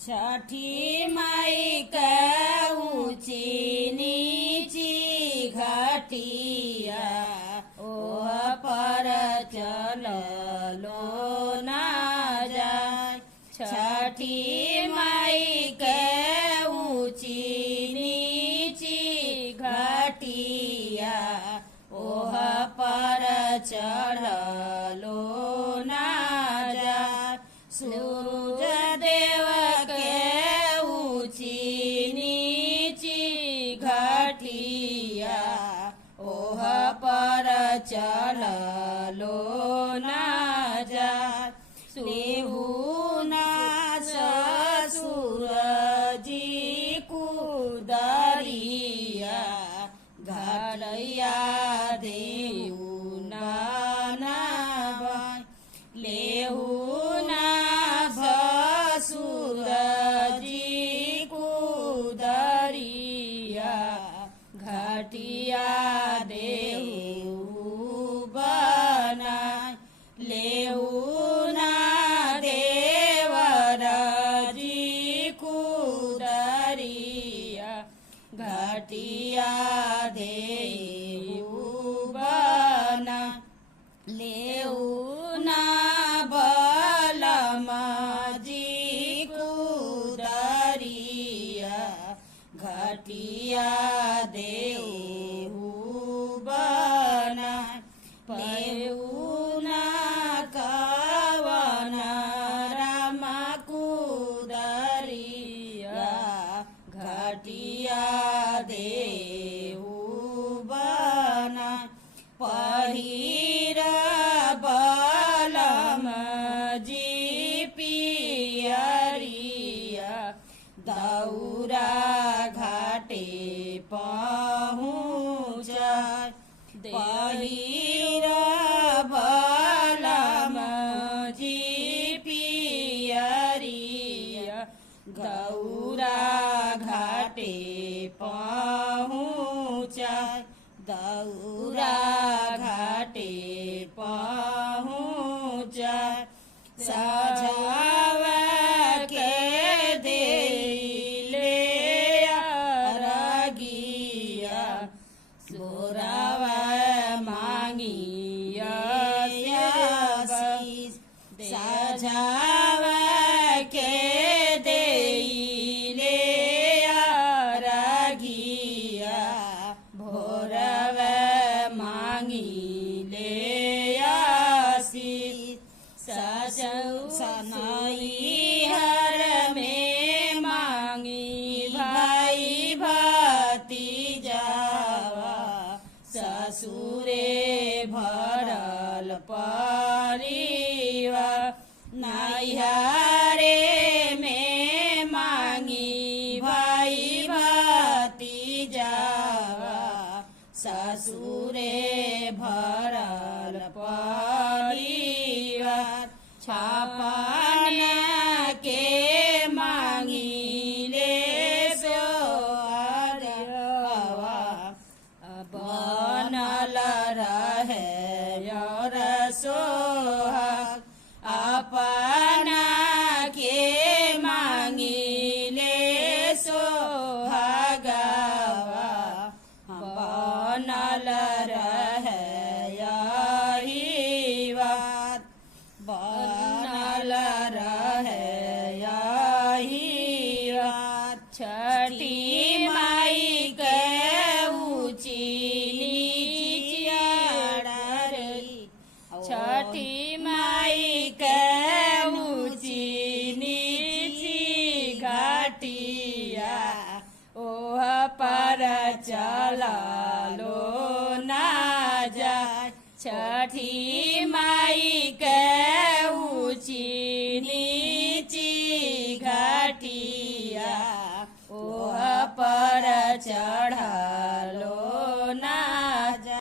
छठी माई के ऊंची नीची घटिया ओह पर चललो ना जाय। छठी माई के ऊंची नीची घटिया ओह पर चढ़लो ना जाय। सूरज देव के ऊंची नीची घटिया ओह पर चढ़लो ना जाय। लेहु ना ससुर जी कुदरिया घरैया देहु ना नाय। लेहु ना ससुर जी कुदरिया घटिया देहु बनाय। लेहु ना देवर जी कुदरिया घटिया देहु बनाय। लेहु ना बलमा जी कुदरिया घटिया देहु बनाय। लेहु ना कवन राम कुदरिया घटिया देहु बनाय। पहिर बलम जी पियरिया दौरा घाटे पहुँचाय। पहिर बलम जी पियरिया दौरा घाटे पहुँचाय। दौरा घाटे पहुँचाय। सजावा के देले अरगिया सोरावा मांगिया आशीष। सजावा के देले अरगिया भोरवा मांगिले आशीष। सनैहर में मांगी भाई भतीजावा ससुरे भरल परिवार। नैहरे में मांगी भाई भतीजावा ससुरे भरल परिवार। छापन के मांगिले सोहरवा बनल रहे और सोहाग। अपना के मांगिले सोहागवा बनल रहे यही बात। बनल रहे यही बात। छठी माई के ऊंची नीची डारी। छठी माई के ऊंची नीची घटिया ओह पर चललो ना जाय। छठी माई के